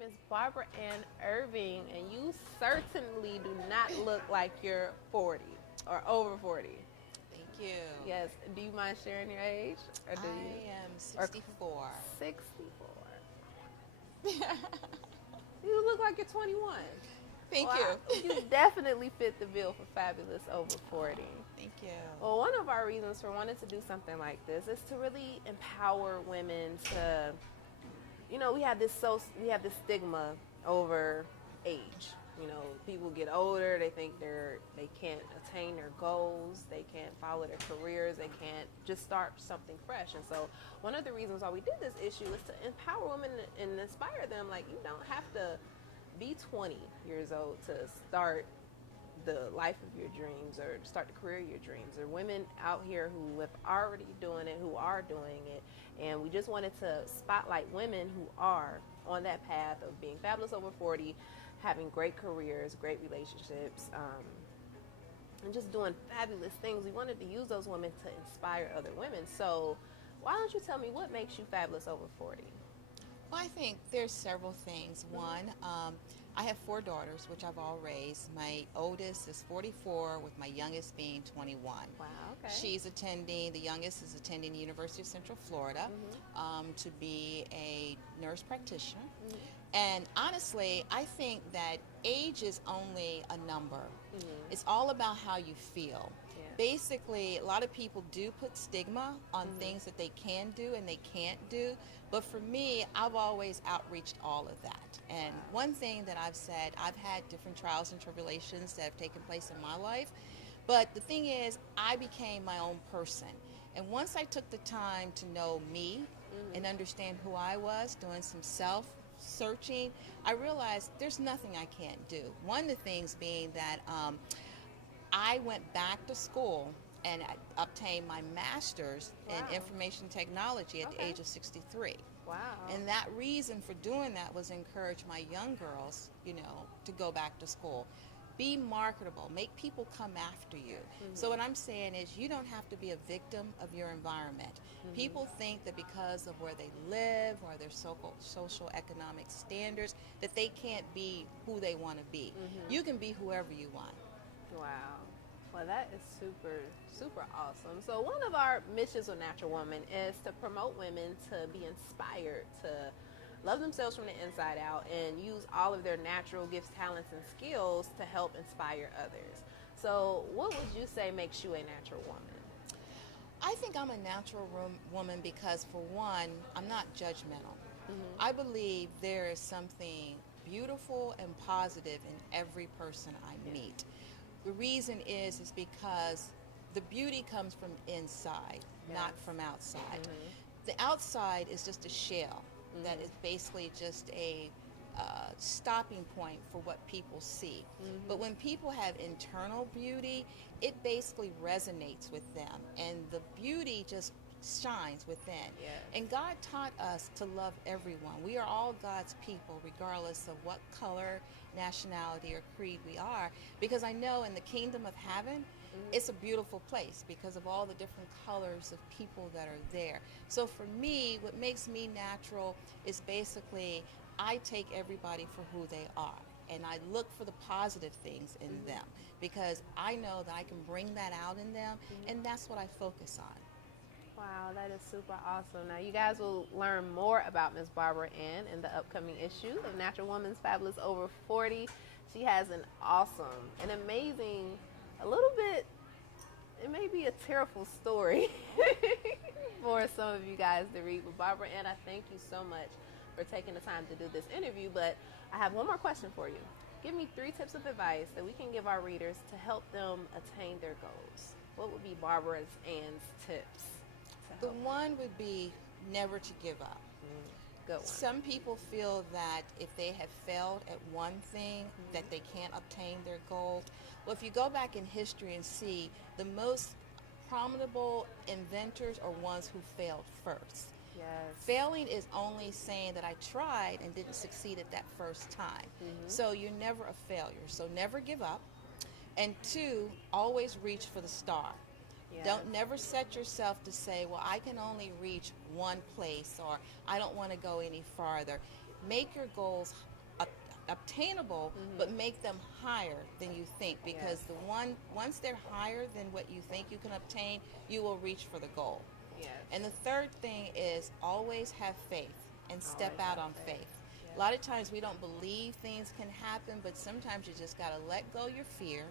name is Barbara Ann Irving, and you certainly do not look like you're 40 or over 40. Thank you. Yes. Do you mind sharing your age, or do you? I am Or 64. 64. You look like you're 21. Thank Well, you. you definitely fit the bill for fabulous over 40. Thank you. Well, one of our reasons for wanting to do something like this is to really empower women to, we have this stigma over age. People get older, they think they can't attain their goals, they can't follow their careers, they can't just start something fresh. And so one of the reasons why we did this issue is to empower women and inspire them. Like, you don't have to be 20 years old to start the life of your dreams or start the career of your dreams. There are women out here who have already doing it, who are doing it, and we just wanted to spotlight women who are on that path of being fabulous over 40, having great careers, great relationships, and just doing fabulous things. We wanted to use those women to inspire other women. So why don't you tell me what makes you fabulous over 40? Well, I think there's several things. One, I have 4 daughters, which I've all raised. My oldest is 44, with my youngest being 21. Wow, okay. The youngest is attending the University of Central Florida to be a nurse practitioner. Mm-hmm. And honestly, I think that age is only a number. Mm-hmm. It's all about how you feel. Yeah. Basically, a lot of people do put stigma on things that they can do and they can't do. But for me, I've always outreached all of that. And one thing that I've said, I've had different trials and tribulations that have taken place in my life. But the thing is, I became my own person. And once I took the time to know me and understand who I was, doing some self-searching, I realized there's nothing I can't do. One of the things being that I went back to school and I obtained my master's in information technology at the age of 63. Wow. And that reason for doing that was encourage my young girls, to go back to school. Be marketable. Make people come after you. So what I'm saying is you don't have to be a victim of your environment. People think that because of where they live or their social economic standards that they can't be who they want to be. You can be whoever you want. Wow. Well, that is super, super awesome. So one of our missions with Natural Woman is to promote women to be inspired to love themselves from the inside out and use all of their natural gifts, talents, and skills to help inspire others. So what would you say makes you a natural woman? I think I'm a natural woman because, for one, I'm not judgmental. I believe there is something beautiful and positive in every person I meet. The reason is because the beauty comes from inside, not from outside. The outside is just a shell that is basically just a stopping point for what people see. But when people have internal beauty, it basically resonates with them, and the beauty just shines within. And God taught us to love everyone. We are all God's people, regardless of what color, nationality, or creed we are, because I know in the kingdom of heaven, it's a beautiful place because of all the different colors of people that are there. So for me, what makes me natural is basically I take everybody for who they are, and I look for the positive things in them because I know that I can bring that out in them, and that's what I focus on. Wow, that is super awesome. Now, you guys will learn more about Miss Barbara Ann in the upcoming issue of Natural Woman's Fabulous Over 40. She has an awesome, an amazing, a little bit, it may be a tearful story for some of you guys to read. But Barbara Ann, I thank you so much for taking the time to do this interview. But I have one more question for you. Give me 3 tips of advice that we can give our readers to help them attain their goals. What would be Barbara Ann's tips? The one would be never to give up. Good one. Some people feel that if they have failed at one thing, that they can't obtain their goal. Well, if you go back in history and see, the most prominent inventors are ones who failed first. Yes. Failing is only saying that I tried and didn't succeed at that first time. So you're never a failure. So never give up. And 2, always reach for the star. Yes. Don't never set yourself to say, well, I can only reach one place, or I don't want to go any farther. make your goals obtainable, but make them higher than you think, because once they're higher than what you think you can obtain, you will reach for the goal. Yes. And the third thing is always have faith and step Always out have on faith. faith. Yeah. A lot of times we don't believe things can happen, but sometimes you just got to let go your fear,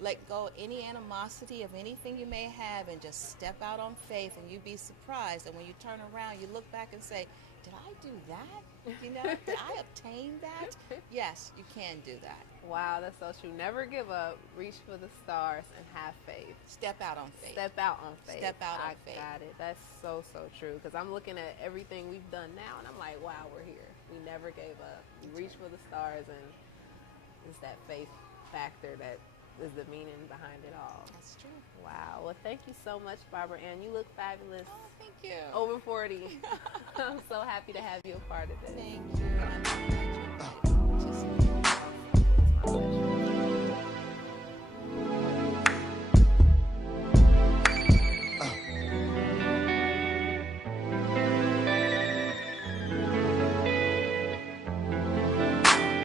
let go any animosity of anything you may have, and just step out on faith, and you'd be surprised. And when you turn around, you look back and say, did I do that? You know, did I obtain that? Yes, you can do that. Wow, that's so true. Never give up. Reach for the stars and have faith. Step out on faith. Step out on faith. Step out on I faith. got it. That's so, so true. Because I'm looking at everything we've done now, and I'm like, wow, we're here. We never gave up. We reached for the stars, and it's that faith factor that is the meaning behind it all. That's true. Wow. Well, thank you so much, Barbara Ann. You look fabulous. Oh, thank you. Over 40. I'm so happy to have you a part of this. Thank you. I'm glad you invited me. Just- It's my pleasure.